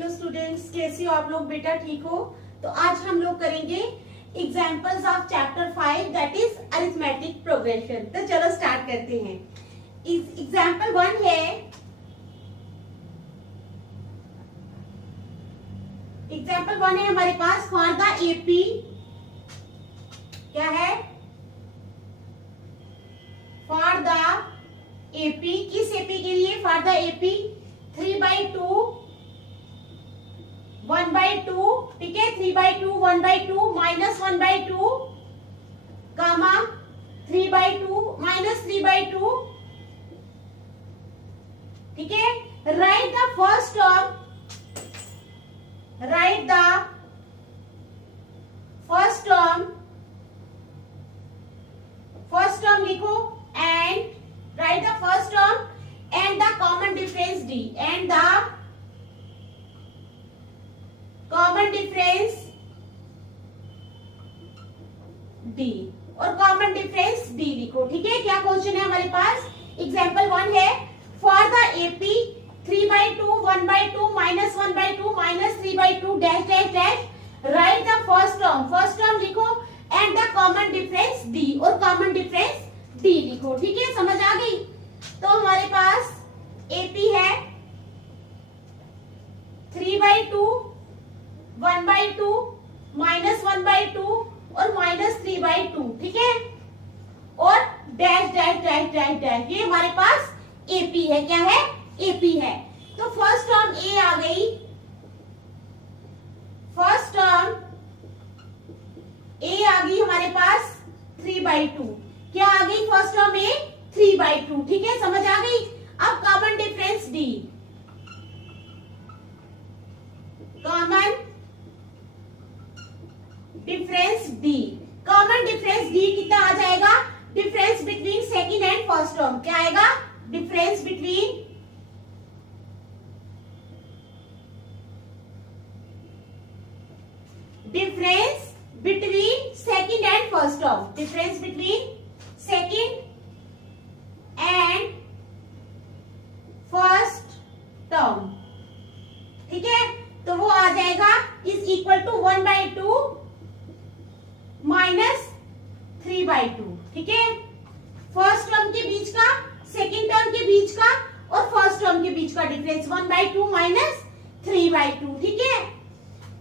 Hello students, कैसे हो आप लोग? बेटा ठीक हो? तो आज हम लोग करेंगे examples of chapter 5 that is arithmetic progression. तो चलो स्टार्ट करते हैं। एग्जाम्पल 1 है, हमारे पास फॉर द एपी। क्या है? For the AP. किस एपी के लिए? फॉर द एपी 3/2 1/2, ठीक है, 3/2 1/2 -1/2 गामा 3/2 -3/2, ठीक है। Write the first term, first term लिखो and write the first term and the common difference D, and the common difference D, और कॉमन डिफरेंस डी लिखो, ठीक है। क्या क्वेश्चन है हमारे पास? एग्जाम्पल 1 है, for the AP 3/2 1/2 -1/2 -3/2 dash dash dash, write the first term लिखो and the common difference D, और कॉमन डिफरेंस डी लिखो, ठीक है। समझ आ गई? तो हमारे पास एपी है 3/2 1/2 -1/2 और -3/2, ठीक है, और dash dash dash dash dash, ये हमारे पास एपी है। क्या है? एपी है। तो फर्स्ट टर्म ए आ गई, फर्स्ट टर्म ए आ गई हमारे पास 3/2। क्या आ गई? फर्स्ट टर्म ए 3/2, ठीक है। समझ आ गई? अब common difference D, common difference D, common difference D कितना आ जाएगा? Difference between second and first term. क्या आएगा? Difference between second and first term, difference between second and first term, ठीक है। तो वो आ जाएगा इज इक्वल टू 1/2 -3/2, ठीक है। फर्स्ट टर्म के बीच का, सेकंड टर्म के बीच का और फर्स्ट टर्म के बीच का डिफरेंस 1/2 -3/2, ठीक है।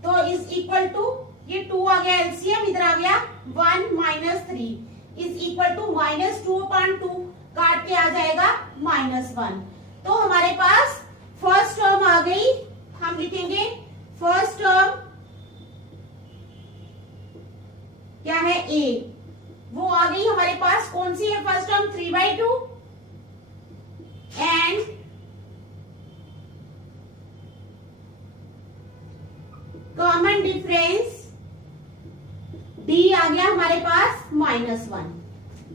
तो इज इक्वल टू, ये 2 आ गया एलसीएम, इधर आ गया 1 -3 इज इक्वल टू -2/2, काट के आ जाएगा -1। तो हमारे पास फर्स्ट टर्म आ गई, हम लिखेंगे फर्स्ट टर्म क्या है? ए, वो आ गई हमारे पास। कौन सी है first term? 3/2 and common difference D आ गया हमारे पास -1,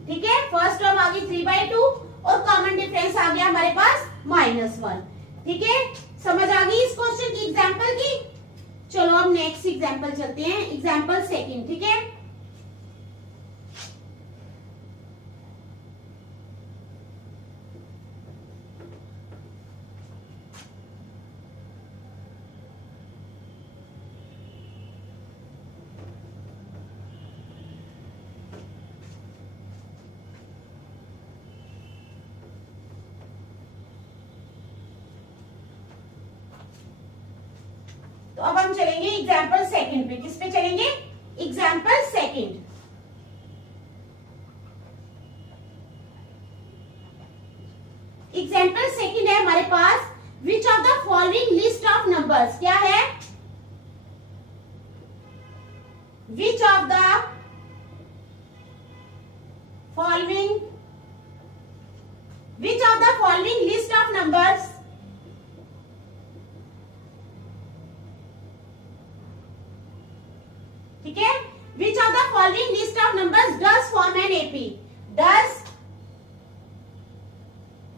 ठीक है। फर्स्ट टर्म आ गई 3/2 और कॉमन डिफरेंस आ गया हमारे पास -1, ठीक है। समझ आ गई इस क्वेश्चन की एग्जाम्पल की? चलो अब नेक्स्ट एग्जाम्पल चलते हैं, एग्जाम्पल सेकंड, ठीक है। तो अब हम चलेंगे एग्जाम्पल सेकंड पे। किस पे चलेंगे? Example second. एग्जाम्पल सेकंड है हमारे पास, which of the following list of numbers. क्या है? Which of the following list of numbers ठीक है, which of the following list of numbers does form an AP, does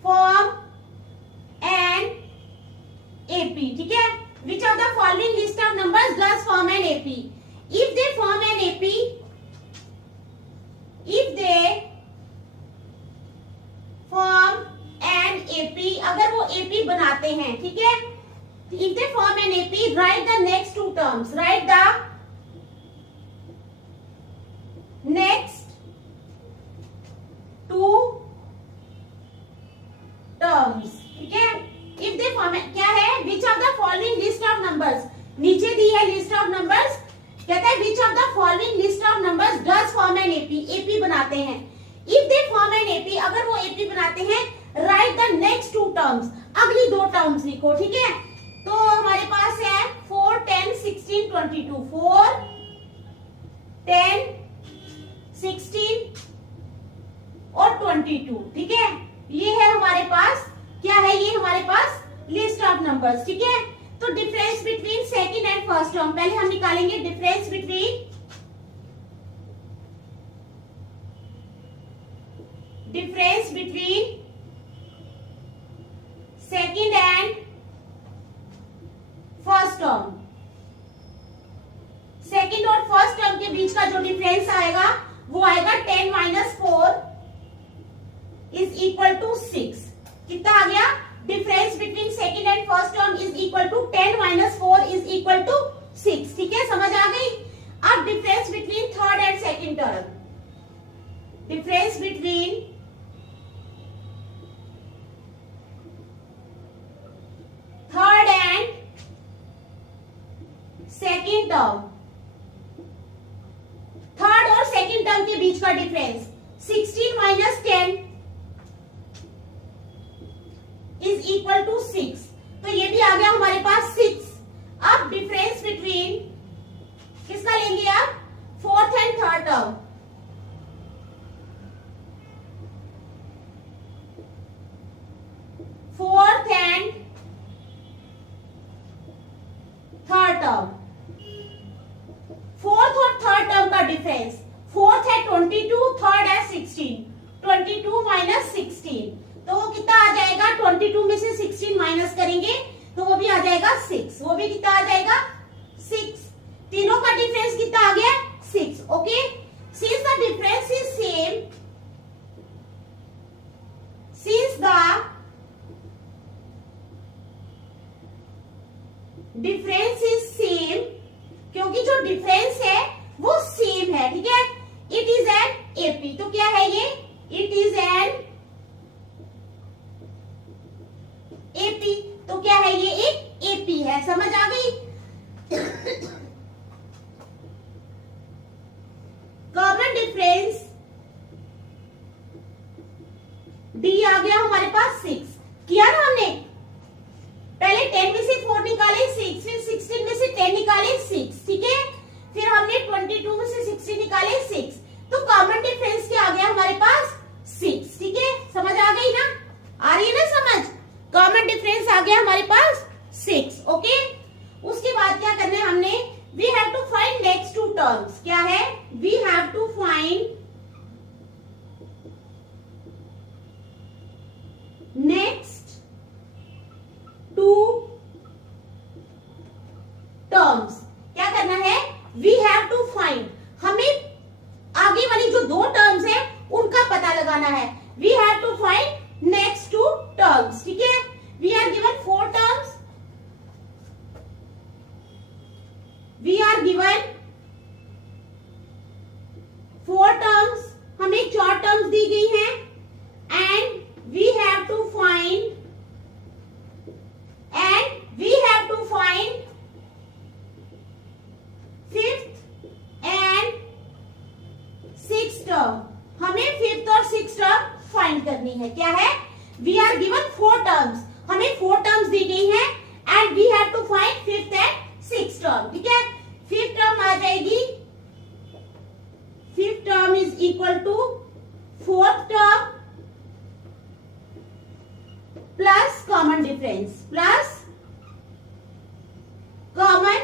form an AP, ठीक है। Which of the following list of numbers does form an AP, if they form an AP, if they form an AP, अगर वो AP बनाते हैं, ठीक है, If they form an AP, write the next two terms. Write the next two terms. ठीक है. If they form, क्या है? Which of the following list of numbers? नीचे दी है list of numbers. कहता है which of the following list of numbers does form an AP? AP बनाते हैं. If they form an AP, अगर वो AP बनाते हैं, write the next two terms. अगली दो terms लिखो. ठीक है. तो हमारे पास है 4, 10, 16, 22. 4, 10, 16 और 22. ठीक है. ये है हमारे पास, क्या है ये हमारे पास लिस्ट ऑफ नंबर्स. ठीक है. तो difference between second and first term, पहले हम निकालेंगे difference between second and first term. Second और फर्स्ट टर्म के बीच का जो डिफरेंस आएगा वो आएगा 10 - 4 इज इक्वल टू 6. कितना आ गया? Difference between second and first term is equal to 10 - 4 is equal to 6. ठीक है, समझ आ गई. अब difference between third and second term, difference between third and second term, third और सेकंड टर्म के बीच का डिफरेंस 16 - 10 इज इक्वल टू 6. तो ये भी आ गया हमारे पास 6. अब डिफरेंस बिटवीन किसका लेंगे आप? Fourth and third term. Fourth and third term. Fourth और थर्ड टर्म का डिफरेंस, फोर्थ है 22, थर्ड है 16. 22 - 16, तो वो कितना आ जाएगा? 22 में से 16 माइनस करेंगे तो वो भी आ जाएगा 6. वो भी कितना आ जाएगा? 6. तीनों का डिफरेंस कितना आ गया? 6. Okay. Since the difference is same, since the difference is same, क्योंकि जो डिफरेंस है वो सेम है. ठीक है. It is an AP. तो क्या है ये? It is an AP. तो क्या है ये? एक एपी है. समझ आ गई. कॉमन डिफरेंस डी आ गया हमारे पास 6. किया ना हमने? पहले 10 में से 4 निकाले 6, फिर 16 में से 10 निकाले 6. ठीक है. फिर हमने 22 में से 16 निकाले 6. तो कॉमन डिफरेंस क्या आ गया हमारे पास? 6. ठीक है, समझ आ गई ना? आ रही है ना समझ? कॉमन डिफरेंस आ गया हमारे पास 6. ओके. उसके बाद क्या करना है हमने? We have to find next two terms. क्या है? We have to find next two terms. क्या करना है? वी हैव टू फाइंड, हमें आगे वाली जो दो टर्म्स है उनका पता लगाना है. We have to find next two terms. ठीक है. We are given 4 terms. We are given 4 terms. हमें 4 टर्म्स दी गई हैं. And we have to find fifth and sixth term. हमें फिफ्थ और सिक्स्थ टर्म फाइंड करनी है. क्या है? We are given 4 terms. हमें 4 टर्म्स दी गई हैं and we have to find fifth and sixth term. ठीक है. फिफ्थ टर्म आ जाएगी, fifth term is equal to fourth term plus common difference, plus common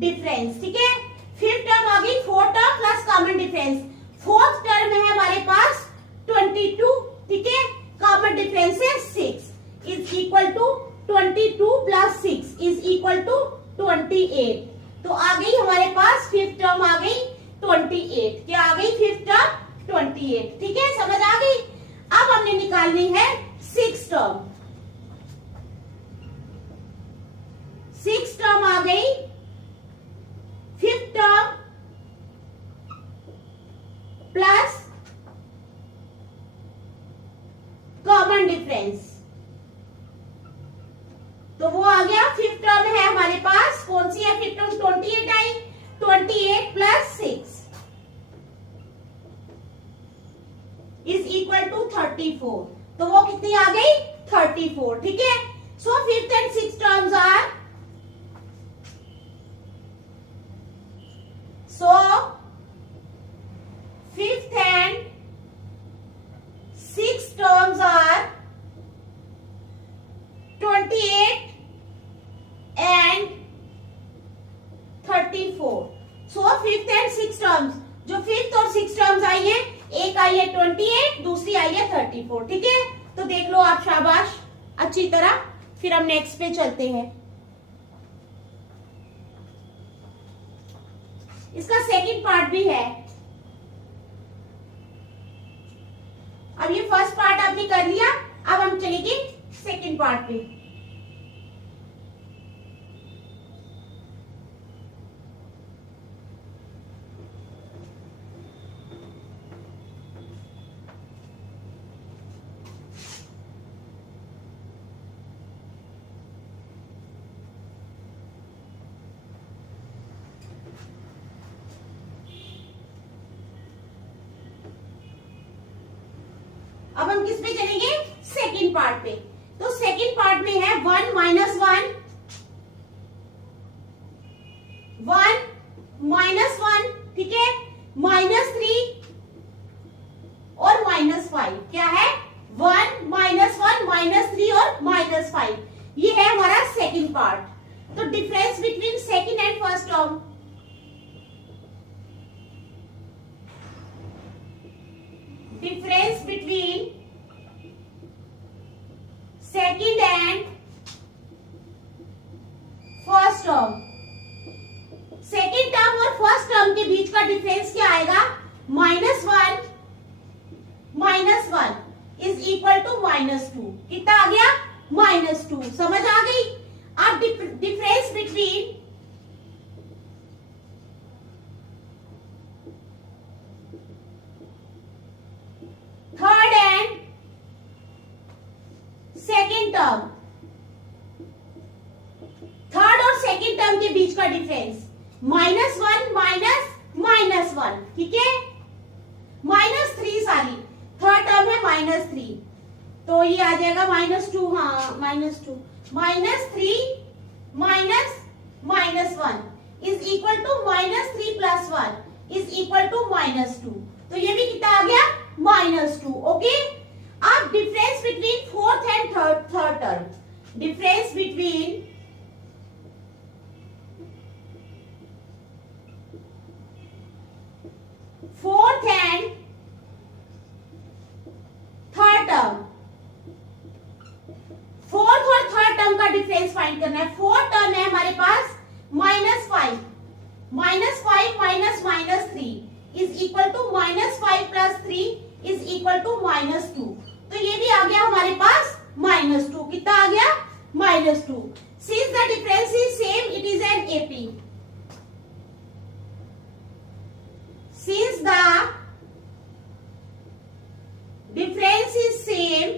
difference. ठीक है. फिफ्थ टर्म आ गई, fourth term plus common difference. Fourth term है हमारे पास 22. ठीक है. कॉमन डिफरेंस है 6 is equal to 22 plus 6 is equal to 28. तो आ गई हमारे पास फिफ्थ टर्म आ गई 28. क्या आ गई? Fifth term 28. ठीक है, समझ आ गई. अब हमने निकालनी है सिक्स्थ टर्म. डिफरेंस, तो वो आ गया फिफ्थ टर्म है हमारे पास, कौन सी है फिफ्थ टर्म? 28 आई, 28 प्लस 6 इज इक्वल टू 34, तो वो कितनी आ गई? 34, ठीक है। So fifth and six terms are, so fifth and sixth terms are 28 and 34. So fifth and sixth terms, जो fifth और sixth terms आई है, एक आई है 28, दूसरी आई है 34, ठीक है। तो देख लो आप, शाबाश, अच्छी तरह। फिर हम नेक्स्ट पे चलते हैं। इसका सेकंड पार्ट भी है। अब ये फर्स्ट पार्ट आपने कर लिया, अब हम चलेंगे सेकंड पार्ट पे। अब हम किस पे चलेंगे? सेकंड पार्ट पे। तो सेकंड पार्ट में है 1 माइनस 1, 1 माइनस 1, ठीक है, -3 और -5। क्या है? 1 माइनस 1 -3 और -5। ये है हमारा सेकंड पार्ट। तो difference between second and first term, difference between second and first term, second term और फर्स्ट टर्म के बीच का डिफरेंस क्या आएगा? -1 इज इक्वल टू -2। कितना आ गया? -2। समझ आ गई? अब difference between third and second term, third और सेकेंड टर्म के बीच का डिफरेंस -1 माइनस -1, ठीक है, -3, सॉरी थर्ड टर्म है -3, तो ये आ जाएगा -2, हाँ -2, -3 -1 is equal to -3 plus 1 is equal to -2, तो ये भी कितना आ गया? -2, ओके। अब difference between fourth and third term, difference between fourth and third term, fourth और थर्ड टर्म का डिफरेंस फाइंड करना है। फोर्थ टर्म है हमारे पास -5 minus -3 is equal to -5 plus 3 is equal to -2, तो ये भी आ गया हमारे पास -2। कितना आ गया? -2। Since the difference is same, it is an AP. Since the difference is same,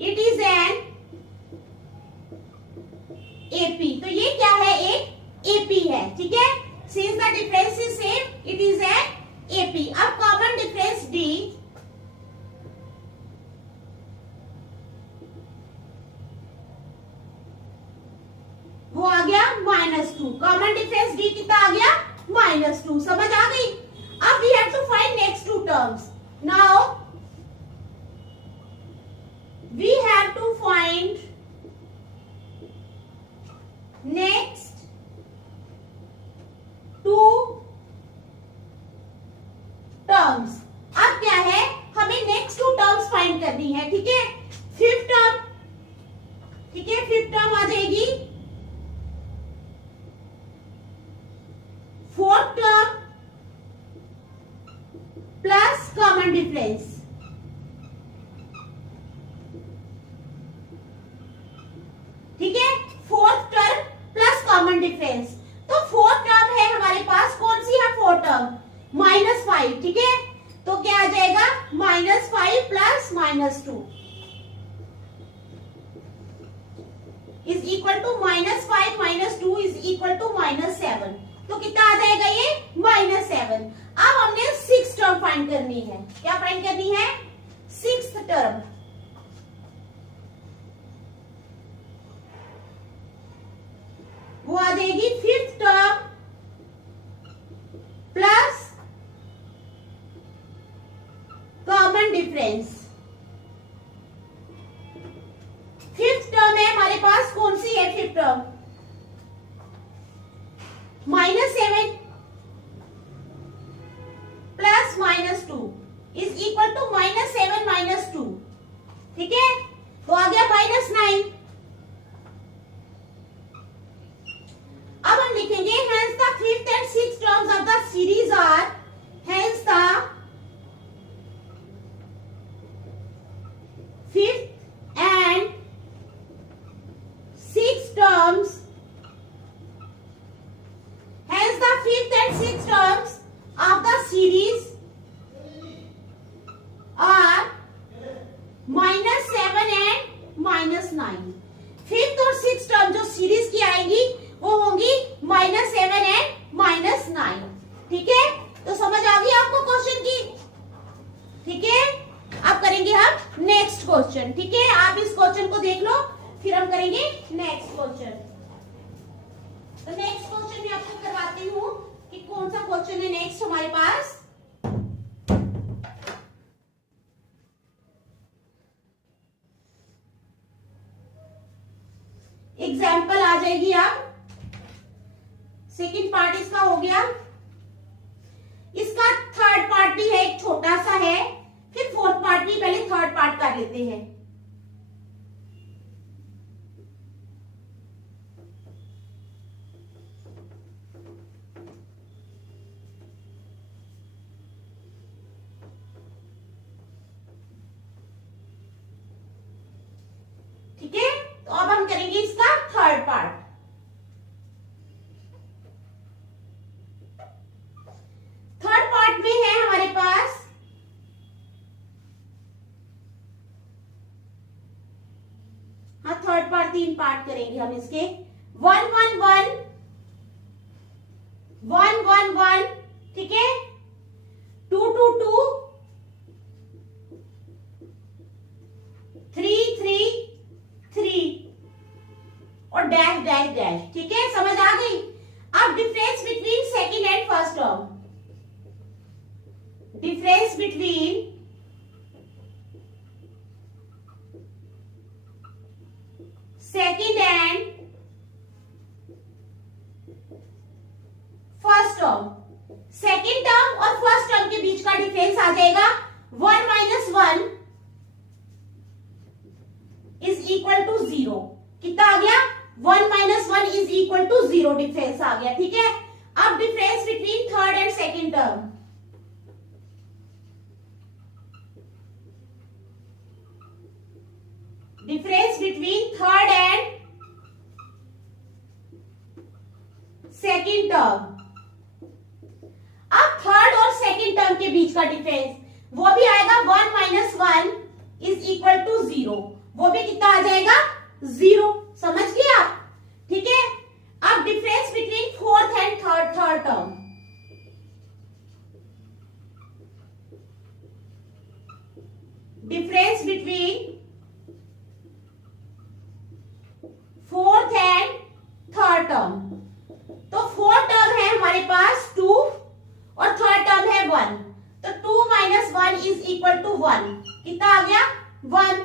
it is an AP। तो ये क्या है? एक AP है, ठीक है। Since the difference is same, it is an AP। अब कॉमन डिफरेंस D, वो आ गया -2। कॉमन डिफरेंस D कितना आ गया? -2। समझ आ गई? अब we have to find next two terms. Now we have to find next two terms. अब क्या है? हमें नेक्स्ट टू टर्म्स फाइंड करनी है, ठीक है। फिफ्थ टर्म, ठीक है, फिफ्थ टर्म आ जाएगी, fourth term plus common difference, ठीक है, fourth term plus common difference. तो फोर्थ टर्म है हमारे पास, कौन सी है फोर्थ टर्म? -5, ठीक है। तो क्या आ जाएगा -5 plus -2 is equal to -5 -2 is equal to -7। तो कितना आ जाएगा ये -7। अब हमने 6th टर्म फाइंड करनी है। क्या फाइंड करनी है? 6th term. वो आ जाएगी 5th term plus common difference. 5th term है हमारे पास, कौन सी है 5th term? -7 plus -2 is equal to -7 -2। ठीक है, तो आ गया -9। अब हम लिखेंगे hence the 5th and 6th terms of the series are, hence the 5th and 6th terms, hence the 5th and 6th terms of the series are -7 and -9। 5th और 6th term जो series की आएंगी वो होंगी -7 and -9। ठीक है, तो समझ आ गई आपको क्वेश्चन की? ठीक है, अब करेंगे हम नेक्स्ट क्वेश्चन। ठीक है, आप इस क्वेश्चन को देख लो, फिर हम करेंगे नेक्स्ट क्वेश्चन। तो नेक्स्ट क्वेश्चन भी आपको करवाती हूँ कि कौन सा क्वेश्चन है नेक्स्ट हमारे पास। एग्जाम्पल आ जाएगी। अब सेकंड पार्ट इसका हो गया। इसका थर्ड पार्ट भी है, एक छोटा सा है, फिर फोर्थ पार्ट भी, पहले थर्ड पार्ट कर लेते हैं। ठीक है, तो अब हम करेंगे इसका थर्ड पार्ट। थर्ड पार्ट में है हमारे पास थर्ड पार्ट 3 पार्ट करेंगे हम इसके। 1 1 1 1 1 1, ठीक है, 2 2 2 3 3 3 और डैश डैश डैश। ठीक है, समझ आ गई? अब difference between second and first term, difference between second and first term. Second term और फर्स्ट टर्म के बीच का डिफरेंस आ जाएगा 1 - 1 इज इक्वल टू 0। कितना आ गया? 1 - 1 इज इक्वल टू 0 डिफरेंस आ गया। ठीक है, अब difference between third and second term, difference between third and second term. अब थर्ड और सेकंड टर्म के बीच का डिफरेंस वो भी आएगा 1 - 1 इज इक्वल टू 0। वो भी कितना आ जाएगा? 0। समझ गए आप? ठीक है, अब difference between fourth and third term, difference between fourth and third term. तो फोर्थ टर्म है हमारे पास 2 और थर्ड टर्म है 1, तो 2 - 1 इज इक्वल टू 1। कितना आ गया? 1।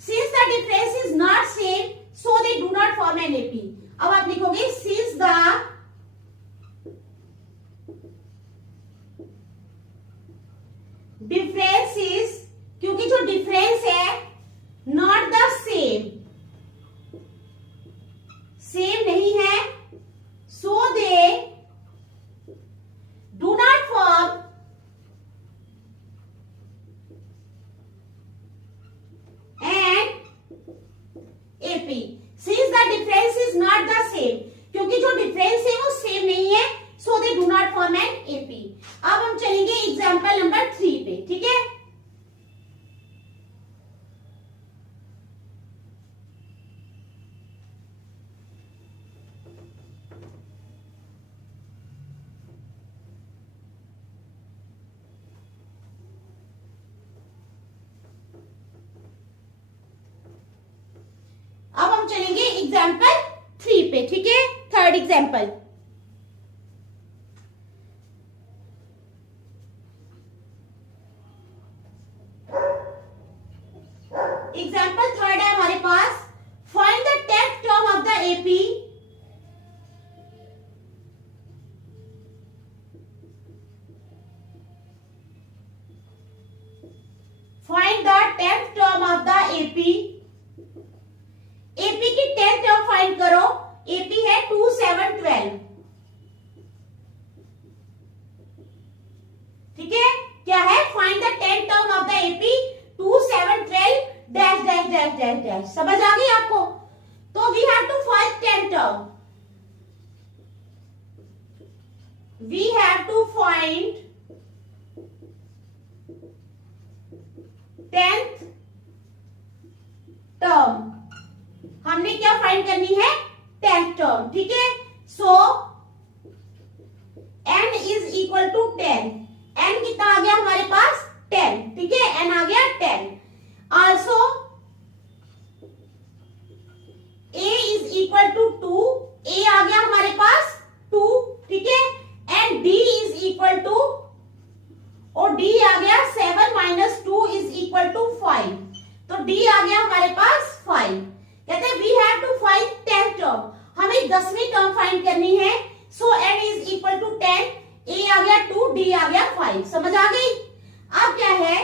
Since the difference is not same, so they do not form an AP। अब आप लिखोगे since the difference is, क्योंकि जो डिफरेंस है not the same, सेम नहीं है, so they do not form an AP। Since the difference is not the same, क्योंकि जो डिफरेंस है वो सेम नहीं है, so they do not form an AP। अब हम चलेंगे एग्जाम्पल नंबर 3 पे, ठीक है। अब हम चलेंगे एग्जाम्पल 3 पे, ठीक है। थर्ड एग्जाम्पल, एग्जाम्पल थर्ड है हमारे पास, find the 10th term of the AP find the 10th term of the AP. AP की 10th टर्म फाइंड करो। एपी है 2, 7, 12, ठीक है। क्या है? Find the 10th term of the AP 2, 7, 12 dash dash dash dash dash. समझ आ गई आपको? तो we have to find 10th term. We have to find 10th term. हमने क्या फाइंड करनी है? 10th टर्म, ठीक है। So n is equal to 10। n कितना आ गया हमारे पास? 10, ठीक है। n आ गया 10। Also a is equal to 2। a आ गया हमारे पास 2, ठीक है। And d is equal to, और d आ गया 7 माइनस 2 इज इक्वल टू 5। तो d आ गया हमारे पास 5। कहते हैं we have to find 10th term. हमें 10वीं टर्म फाइंड करनी है। So n is equal to 10। a आ गया 2, d आ गया 5। समझ आ गई? अब क्या है?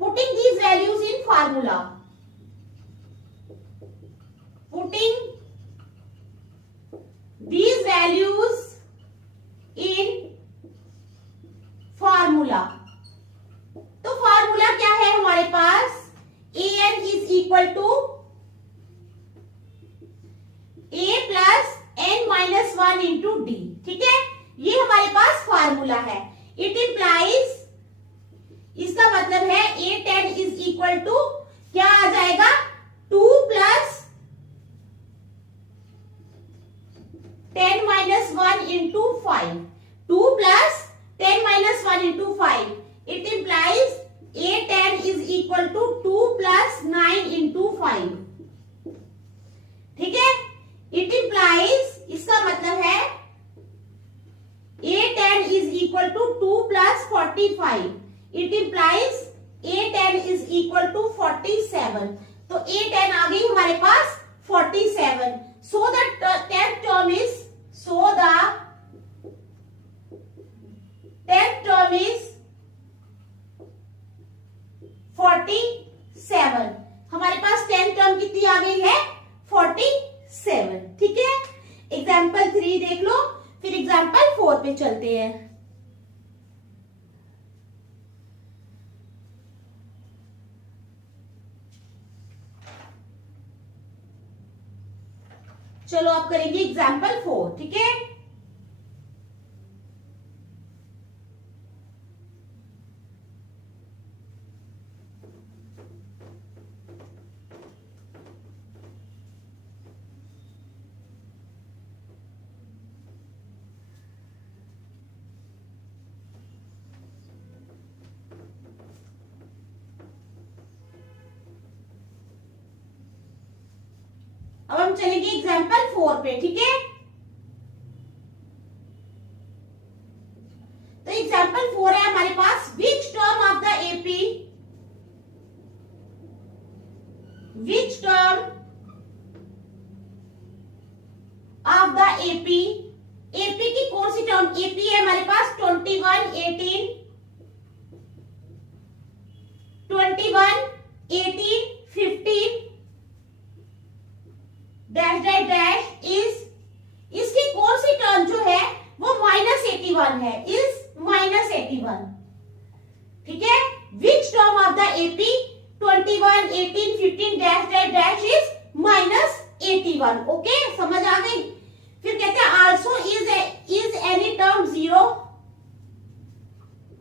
Putting these values in formula. Putting these values in formula. तो फार्मूला क्या है हमारे पास? an is equal to a plus n minus 1 into D, ठीक है। ये हमारे पास फार्मूला है। इट इंप्लाइज, इसका मतलब है a10 इज इक्वल टू क्या आ जाएगा? 2 plus 10 minus 1 into 5। 2 plus 10 minus 1 into 5। It implies a10 is equal to 2 plus 9 into 5, ठीक है। इट इंप्लाइज, इसका मतलब है a10 is equal to 2 plus 45। It implies a10 is equal to 47। तो a10 आ गई हमारे पास 47। So the 10th term is, so the 10th term is 47। हमारे पास 10th टर्म कितनी आ गई है? 47, ठीक है। एग्जाम्पल 3 देख लो, फिर एग्जाम्पल 4 पे चलते हैं। चलो आप करेंगे एग्जाम्पल 4, ठीक है। अब हम चलेंगे एग्जाम्पल 4 पे, ठीक है। तो एग्जाम्पल 4 है हमारे पास, which term of the AP, which term of the AP. AP की कौन सी टर्म? एपी है हमारे पास 21, 18, 21, 18, 15 डैश डैश डैश इज, इसकी कौन सी टर्म जो है वो -81 है, इज -81, ठीक है। विच term of the AP 21, 18, 15 dash dash dash is -81। Okay, समझ आ गई? फिर कहते हैं also is any term 0,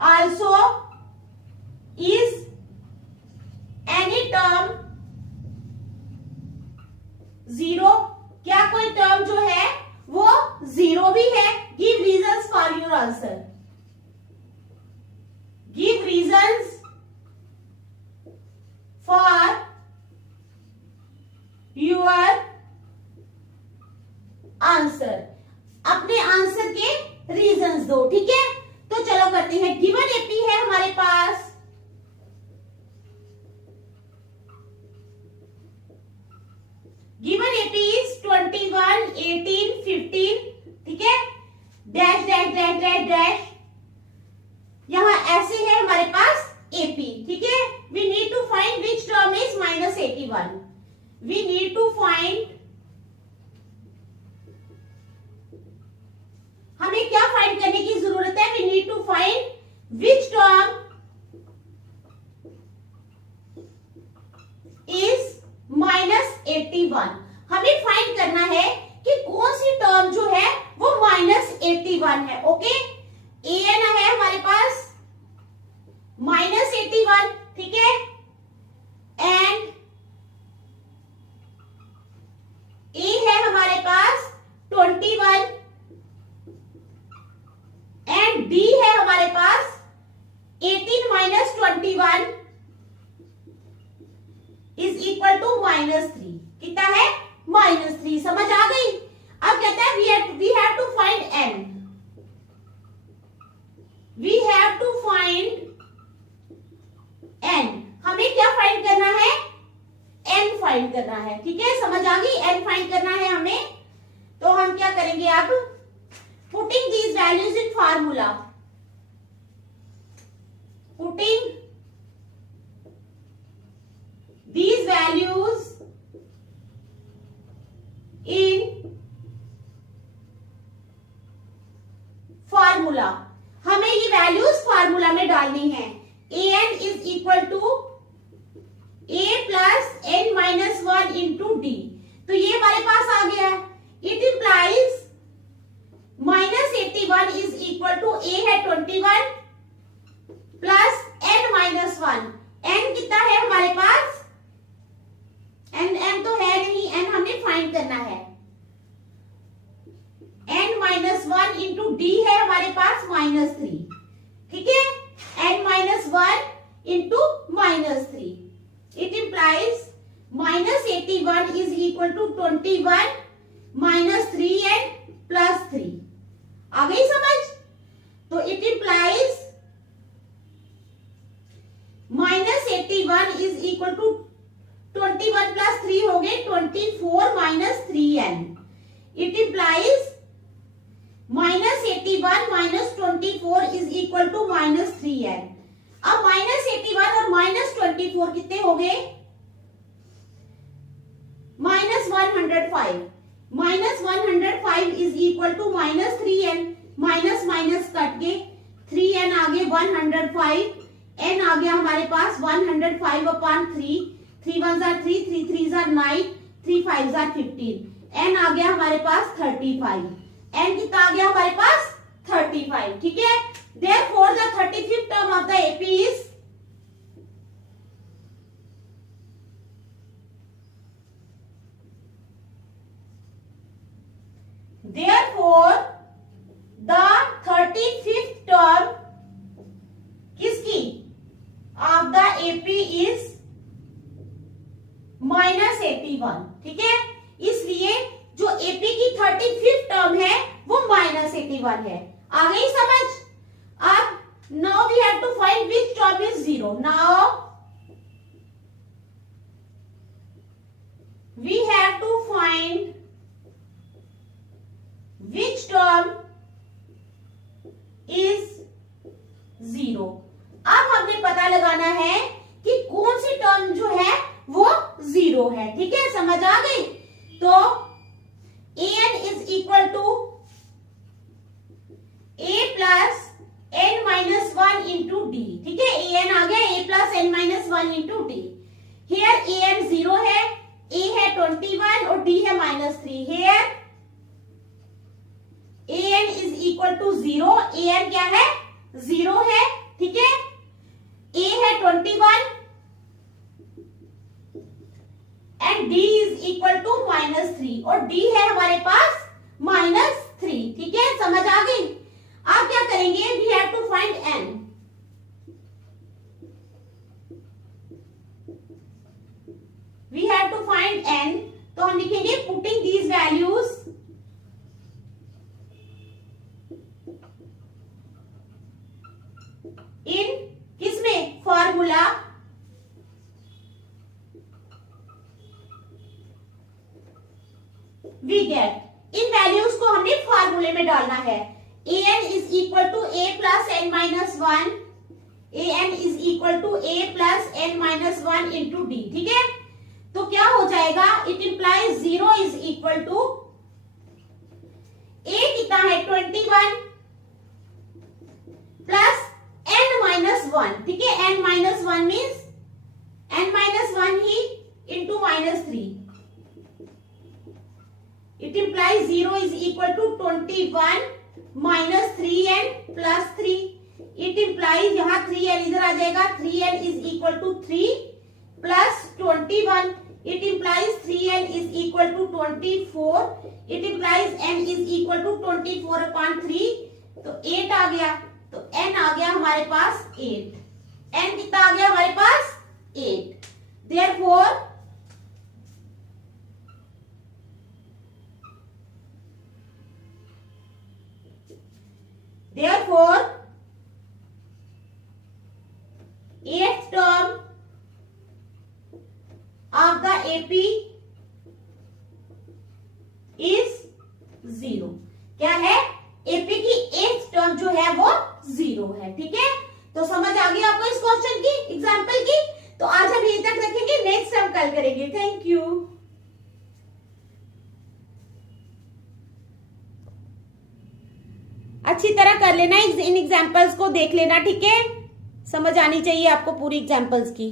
also give reasons for your answer, अपने आंसर के रीजंस दो, ठीक है। तो चलो करते हैं। गिवन एपी है हमारे पास, गिवन एपी इज 21, 18, 15, ठीक है। Dash dash dash dash dash, यहां ऐसे है हमारे पास एपी, ठीक है। We need to find which term is -81। We need to find, हमें क्या फाइंड करने की जरूरत है? We need to find which term is -81। हमें फाइंड करना है कि कौन सी टर्म जो है वो -81 है, ओके। an है हमारे पास -81, ठीक है। एंड a है हमारे पास 21 एंड d है हमारे पास 18 - 21 इज इक्वल टू -3। कितना है? -3। समझ आ गई? अब कहता है we have to find n। We have to find n। हमें क्या फाइंड करना है? n फाइंड करना है, ठीक है। समझ आ गई? n फाइंड करना है हमें। तो हम क्या करेंगे अब? Putting these values in formula, putting these values in formula। हमें ये वैल्यूज फार्मूला में डालनी है। an is equal to a plus n minus 1 into D. तो ये हमारे पास आ गया है। It implies -81 is equal to a है 21 प्लस n माइनस 1। n कितना है हमारे पास? n तो है नहीं, n हमें फाइंड करना है। n माइनस 1 इंटू डी है हमारे पास -3, ठीक है। n minus 1 into -3, it implies -81 is equal to 21 -3 and +3। आ गई समझ? तो it implies -81 is equal to 21 plus 3 हो गए 24 - 3n। It implies -81 - 24 is equal to -3n। अब -81 और -24 कितने हो गए? -105। -105 is equal to -3n। Minus minus cut के 3n आ गए 105, n आ गया हमारे पास 105/3। 3 1s are 3, 3 3s are 9, 3 5s are 15। n आ गया हमारे पास 35। n कितना आ गया हमारे पास? 35, ठीक है। Therefore the 35th term of the AP is therefore the 35th term किसकी? of the AP is -81, ठीक है। इसलिए जो एपी की 35th टर्म है वो -81 है। आ गई समझ? अब now we have to find which term is 0। Now we have to find which term is 0। अब हमने पता लगाना है कि कौन सी टर्म जो है वो 0 है, ठीक है। समझ आ गई? तो an is equal to a plus n minus 1 into D, ठीक है। an आ गया a plus n minus 1 into D. Here an 0 है, a है 21 और d है -3। Here an is equal to 0। an क्या है? 0 है, ठीक है। a है 21 and d is equal to -3 और d है हमारे पास -3, ठीक है। समझ आ गई? आप क्या करेंगे? We have to find n। n, तो हम लिखेंगे पुटिंग दीज वैल्यूज इन किसमें फॉर्मूला, वी गेट इन वैल्यूज को हमने फॉर्मूले में डालना है। an is equal to a plus n minus one, an is equal to a plus n minus one into D. ठीक है, तो क्या हो जाएगा, it implies 0 is equal to a कितना है 21 प्लस n माइनस वन। ठीक है, n minus one means n minus one he into minus 3। It implies 0 is equal to 21 minus 3n plus 3. It implies यहाँ 3n इधर आ जाएगा, 3n is equal to 3 plus 21. It implies 3n is equal to 24. It implies n is equal to 24 upon 3. तो 8 आ गया, तो n आ गया हमारे पास 8. n कितना आ गया हमारे पास 8. Therefore eighth term of the AP is 0. क्या है, AP की eighth term जो है वो 0 है। ठीक है, तो समझ आ गई आपको इस क्वेश्चन की, एग्जाम्पल की। तो आज हम यहीं तक रखेंगे, नेक्स्ट हम कल करेंगे। Thank you. अच्छी तरह कर लेना, इन एग्जाम्पल्स को देख लेना। ठीक है, समझ आनी चाहिए आपको पूरी एग्जाम्पल्स की।